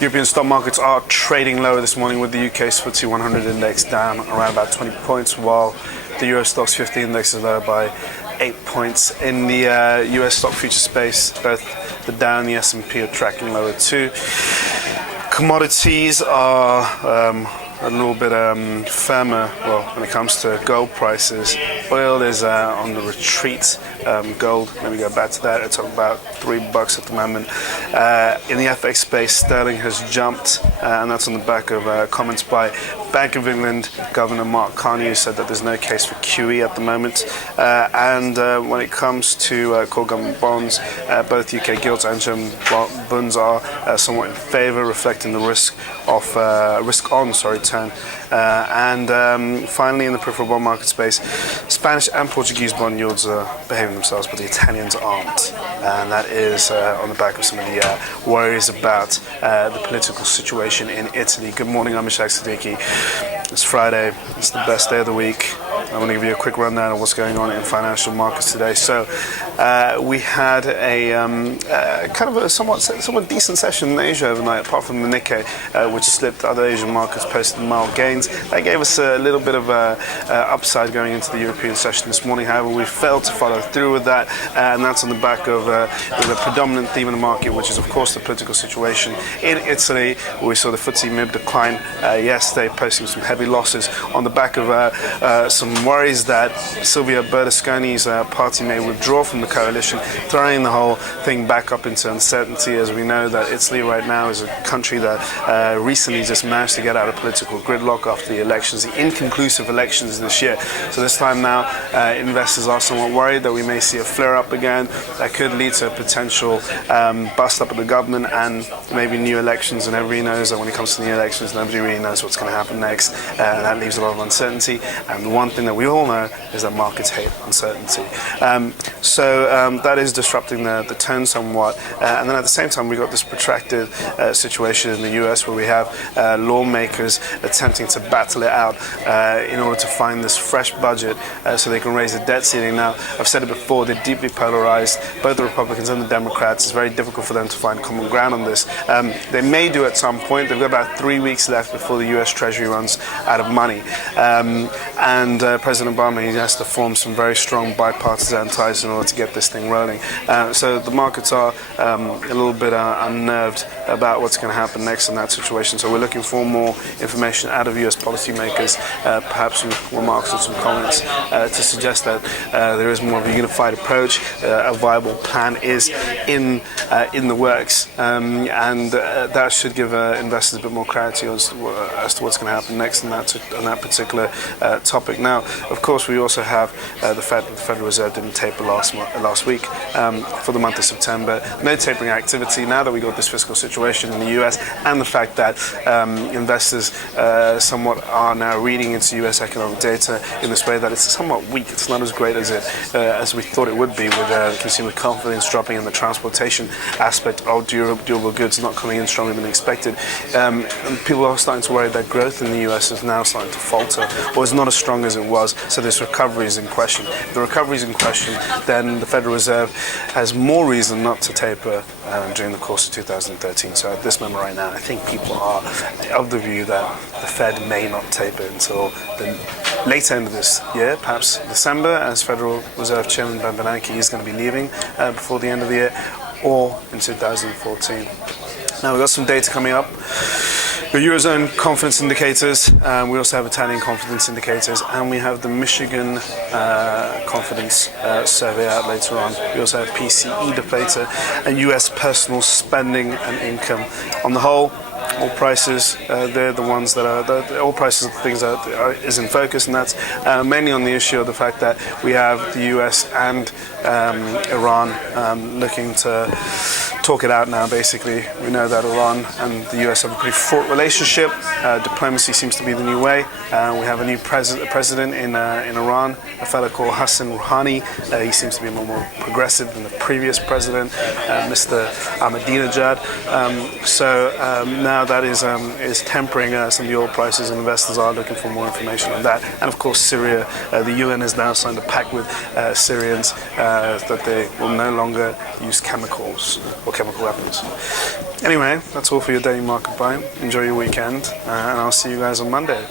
European stock markets are trading lower this morning, with the UK's FTSE 100 index down around about 20 points, while the Euro Stoxx 50 index is lower by 8 points. In the US stock future space, both the Dow and the S&P are tracking lower too. Commodities are a little bit firmer, well, when it comes to gold prices. Oil is on the retreat. Gold, let me go back to that, it's about $3 at the moment. In the FX space, sterling has jumped, and that's on the back of comments by Bank of England Governor Mark Carney, who said that there's no case for QE at the moment. And when it comes to core government bonds, both UK gilts and German bonds are somewhat in favour, reflecting the risk on turn. And finally, in the peripheral bond market space, Spanish and Portuguese bond yields are behaving themselves, but the Italians aren't. And that is on the back of some of the worries about the political situation in Italy. Good morning, I'm Ishaq Siddiqi. It's Friday, it's the best day of the week. I want to give you a quick rundown of what's going on in financial markets today. So we had a kind of a somewhat decent session in Asia overnight, apart from the Nikkei, which slipped. Other Asian markets posted mild gains. That gave us a little bit of upside going into the European session this morning. However, we failed to follow through with that, and that's on the back of the predominant theme in the market, which is, of course, the political situation in Italy, where we saw the FTSE MIB decline yesterday, posting some heavy losses on the back of some worries that Silvio Berlusconi's party may withdraw from the coalition, throwing the whole thing back up into uncertainty, as we know that Italy right now is a country that recently just managed to get out of political gridlock after the elections, the inconclusive elections this year. So this time now, investors are somewhat worried that we may see a flare-up again that could lead to a potential bust up of the government and maybe new elections, and everybody knows that when it comes to new elections, nobody really knows what's going to happen next. That leaves a lot of uncertainty, and the one thing that we all know is that markets hate uncertainty. So that is disrupting the tone somewhat. And then at the same time, we got this protracted situation in the US, where we have lawmakers attempting to battle it out in order to find this fresh budget so they can raise the debt ceiling. Now, I've said it before, they're deeply polarized, both the Republicans and the Democrats. It's very difficult for them to find common ground on this. They may do at some point. They've got about 3 weeks left before the US Treasury runs out of money. And President Obama, he has to form some very strong bipartisan ties in order to get this thing rolling. So the markets are a little bit unnerved about what's going to happen next in that situation. So we're looking for more information out of US policymakers, perhaps some remarks or some comments to suggest that there is more of a unified approach. A viable plan is in the works, and that should give investors a bit more clarity as to what's going to happen next on that particular topic. Now, of course, we also have the fact that the Federal Reserve didn't taper last week for the month of September. No tapering activity now that we got this fiscal situation in the US, and the fact that investors somewhat are now reading into US economic data in this way that it's somewhat weak. It's not as great as we thought it would be, with consumer confidence dropping and the transportation aspect of durable goods not coming in stronger than expected. People are starting to worry that growth in the US is now starting to falter, or is not as strong as it was, so this recovery is in question. If the recovery is in question, then the Federal Reserve has more reason not to taper during the course of 2013. So at this moment right now, I think people are of the view that the Fed may not taper until the late end of this year, perhaps December, as Federal Reserve Chairman Ben Bernanke is going to be leaving before the end of the year, or in 2014. Now, we've got some data coming up. The Eurozone confidence indicators, we also have Italian confidence indicators, and we have the Michigan confidence survey out later on. We also have PCE deflator and US personal spending and income. On the whole, all prices, they're the ones that are, all prices are the things that is in focus, and that's mainly on the issue of the fact that we have the US and Iran looking to talk it out now, basically. We know that Iran and the US have a pretty fraught relationship. Diplomacy seems to be the new way. We have a new president in Iran, a fellow called Hassan Rouhani. He seems to be more progressive than the previous president, Mr. Ahmadinejad. So now how that is tempering some of the oil prices, and investors are looking for more information on that. And of course, Syria, the UN has now signed a pact with Syrians that they will no longer use chemicals or chemical weapons. Anyway, that's all for your daily market buy. Enjoy your weekend, and I'll see you guys on Monday.